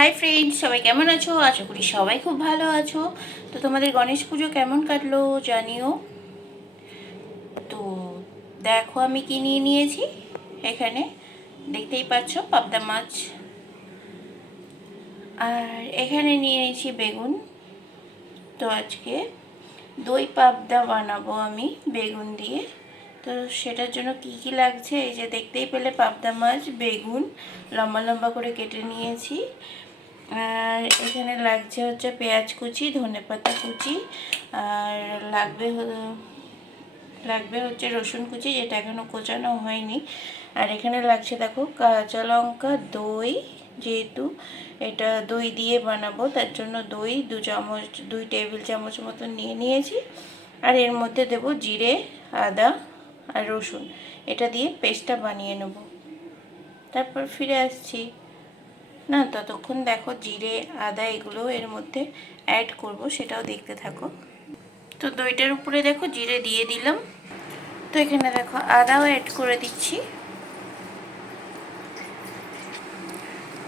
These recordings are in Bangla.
হাই ফ্রেন্ডস সবাই কেমন আছো? আশা করি সবাই খুব ভালো আছো। তো তোমাদের গণেশ পুজো কেমন কাটলো জানিও? তো দেখো আমি কি নিয়ে নিয়েছি এখানে। দেখতেই পাচ্ছ, পাবদা মাছ। আর এখানে নিয়ে নিয়েছি বেগুন। তো আজকে দই পাবদা বানাবো আমি বেগুন দিয়ে। তো সেটার জন্য কি কি লাগছে? এই যে দেখতেই পেলে পাবদা মাছ, বেগুন, লম্বা লম্বা করে কেটে নিয়েছি। এখানে লাগছে হচ্ছে পেঁয়াজ কুচি, ধনে পাতা কুচি, আর লাগবে লাগবে হচ্ছে রসুন কুচি, যেটা এখনও কোচানো হয়নি। আর এখানে লাগছে দেখো কাঁচা লঙ্কা, দই, যেহেতু এটা দই দিয়ে বানাবো, তার জন্য দই দু চামচ, দুই টেবিল চামচ মতো নিয়ে নিয়েছি। আর এর মধ্যে দেব জিরে, আদা আর রসুন। এটা দিয়ে পেস্টটা বানিয়ে নেব। তারপর ফিরে আসছি। না, ততক্ষণ দেখো জিরে, আদা এগুলো এর মধ্যে অ্যাড করব, সেটাও দেখতে থাকো। তো দইটার উপরে দেখো জিরে দিয়ে দিলাম। তো এখানে দেখো আদাও অ্যাড করে দিচ্ছি।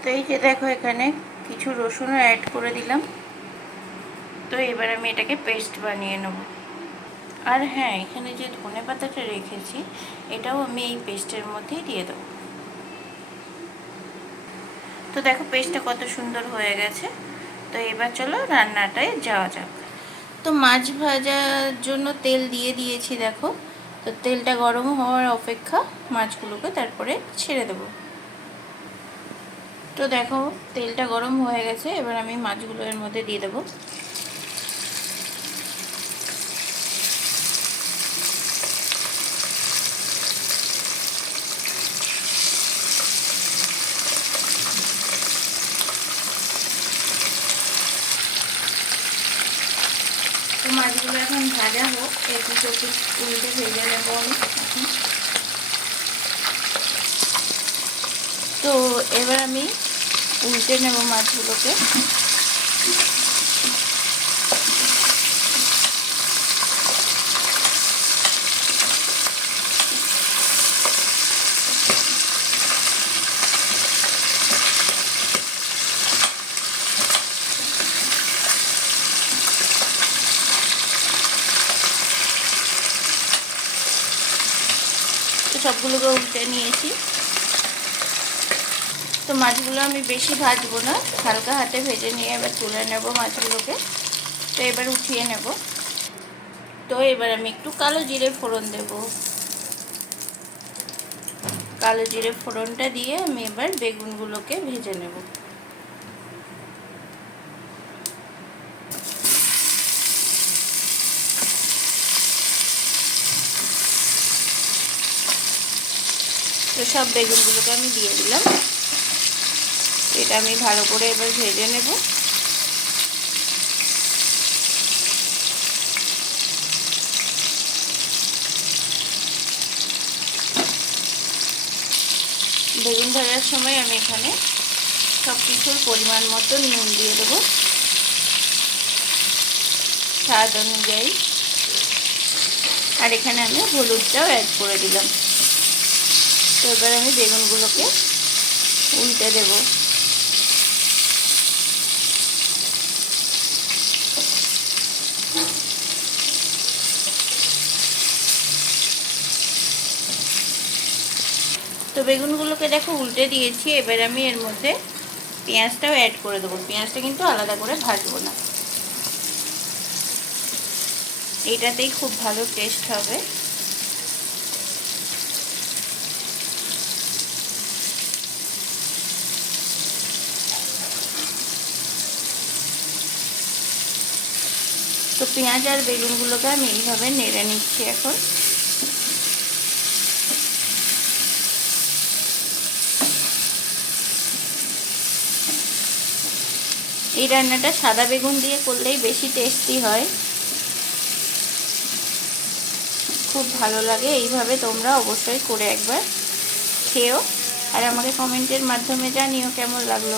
তো এই যে দেখো এখানে কিছু রসুনও অ্যাড করে দিলাম। তো এবার আমি এটাকে পেস্ট বানিয়ে নেব। আর হ্যাঁ এখানে যে ধনে পাতাটা রেখেছি, এটাও আমি এই পেস্টের মধ্যেই দিয়ে দেবো। তো দেখো পেস্টটা কত সুন্দর হয়ে গেছে। তো এবার চলো রান্নাটায় যাওয়া যাক। তো মাছ ভাজার জন্য তেল দিয়ে দিয়েছি দেখো। তো তেলটা গরম হওয়ার অপেক্ষা মাছগুলোকে তারপরে ছেড়ে দেব। তো দেখো তেলটা গরম হয়ে গেছে, এবার আমি মাছগুলো এর মধ্যে দিয়ে দেবো। মাছগুলো এখন ভাজা হোক একটু চটু উল্টে ভেজে নেব আমি তো এবার আমি উল্টে নেব মাছগুলোকে। সবগুলোকে উল্টে নিয়েছি। তো মাছগুলো আমি বেশি ভাজবো না, হালকা হাতে ভেজে নিয়ে এবার তুলে নেব মাছগুলোকে। তো এবার উঠিয়ে নেব। তো এবার আমি একটু কালো জিরে ফোড়ন দেব। কালো জিরে ফোড়নটা দিয়ে আমি এবার বেগুনগুলোকে ভেজে নেব। তো সব বেগুনগুলোকে আমি দিয়ে দিলাম। এটা আমি ভালো করে এবার ভেজে নেব। বেগুন ভাজার সময় আমি এখানে সব কিছুর পরিমাণ মতো নুন দিয়ে দেবো। স্বাদ অনুযায়ী। আর এখানে আমি হলুদটাও অ্যাড করে দিলাম। তো এবার আমি বেগুনগুলোকে উল্টে দেব। তো বেগুনগুলোকে দেখো উল্টে দিয়েছি, এবার আমি এর মধ্যে পেঁয়াজটাও অ্যাড করে দেবো। পেঁয়াজটা কিন্তু আলাদা করে ভাজবো না। এইটাতেই খুব ভালো টেস্ট হবে। তো পেঁয়াজ আর বেগুনগুলোকে আমি এইভাবে নেড়ে নিচ্ছি এখন। এই রান্নাটা সাদা বেগুন দিয়ে করলেই বেশি টেস্টি হয়। খুব ভালো লাগে, এইভাবে তোমরা অবশ্যই করে একবার খেও। আর আমাকে কমেন্টের মাধ্যমে জানিও কেমন লাগল।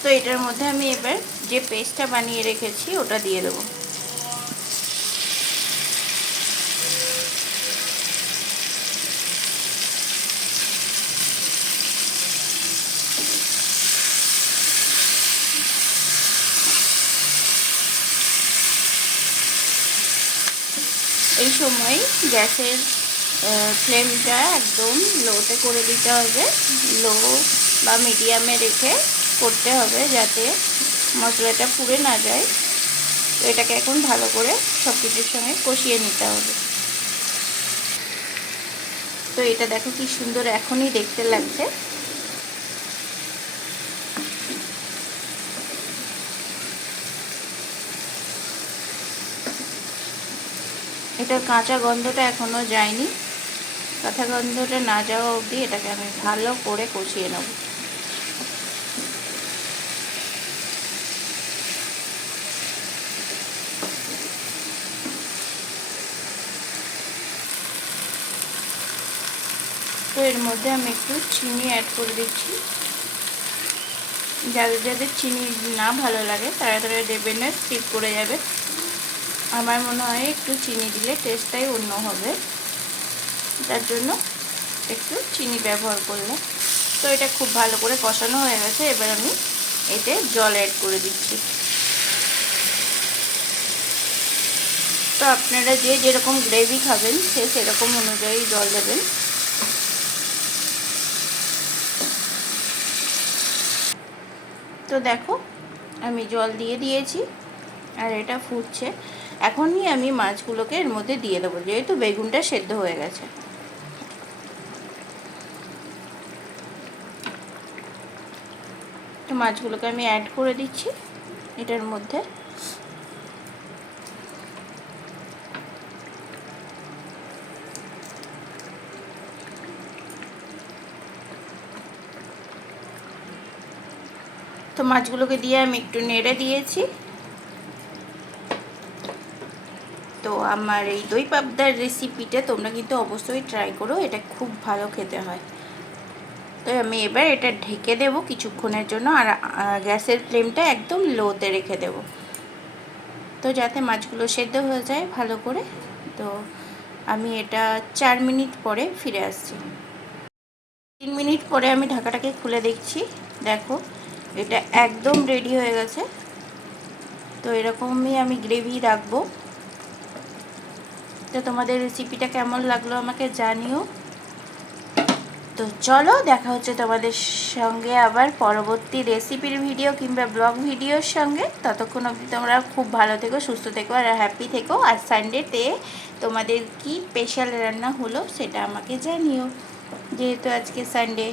তো এটার মধ্যে আমি এবার যে পেস্টটা বানিয়ে রেখেছি, ওটা দিয়ে দেবো। এই সময় গ্যাসের ফ্লেমটা একদম লোতে করে দিতে হবে। লো বা মিডিয়ামে রেখে করতে হবে যাতে মশলাটা পুড়ে না যায়। তো এটাকে এখন ভালো করে সব কিছুর সঙ্গে কষিয়ে নিতে হবে। তো এটা দেখো কি সুন্দর এখনই দেখতে লাগছে। এটার কাঁচা গন্ধটা এখনও যায়নি। কাঁচা গন্ধটা না যাওয়া অবধি এটাকে আমি ভালো করে কষিয়ে নেব। এর মধ্যে আমি একটু চিনি অ্যাড করে দিচ্ছি। যাদের যাদের চিনি না ভালো লাগে, তারা তারা দেবেন না স্কিপ করে যাবে। আমার মনে হয় একটু চিনি দিলে টেস্টটাই অন্য হবে। তার জন্য একটু চিনি ব্যবহার করলাম তো এটা খুব ভালো করে কষানো হয়ে গেছে, এবার আমি এতে জল অ্যাড করে দিচ্ছি। তো আপনারা যে যেরকম গ্রেভি খাবেন, সে সেরকম অনুযায়ী জল দেবেন। তো দেখো, আমি জল দিয়ে দিয়েছি আর এটা ফুটছে। এখনই আমি মাছগুলোকে এর মধ্যে দিয়ে দেবো, যেহেতু বেগুনটা সেদ্ধ হয়ে গেছে। মাছগুলোকে আমি অ্যাড করে দিচ্ছি এটার মধ্যে। তো মাছগুলোকে দিয়ে আমি একটু নেড়ে দিয়েছি। তো আমার এই দই পাবদার রেসিপিটা তোমরা কিন্তু অবশ্যই ট্রাই করো, এটা খুব ভালো খেতে হয়। তো আমি এবার এটা ঢেকে দেব কিছুক্ষণের জন্য আর গ্যাসের ফ্লেমটা একদম লোতে রেখে দেব। তো যাতে মাছগুলো সেদ্ধ হয়ে যায় ভালো করে। তো আমি এটা চার মিনিট পরে ফিরে আসছি। তিন মিনিট পরে আমি ঢাকাটাকে খুলে দেখছি। দেখো এটা একদম রেডি হয়ে গেছে। তো এরকমই আমি গ্রেভি রাখব। তো তোমাদের রেসিপিটা কেমন লাগল আমাকে জানিও। তো চলো দেখা হচ্ছে তোমাদের সঙ্গে আবার পরবর্তী রেসিপির ভিডিও কিংবা ব্লগ ভিডিওর সঙ্গে। ততক্ষণ অবধি তোমরা খুব ভালো থেকো, সুস্থ থেকো আর হ্যাপি থেকো। আর সানডেতে তোমাদের কি স্পেশাল রান্না হলো সেটা আমাকে জানিও। যেহেতু আজকে সানডে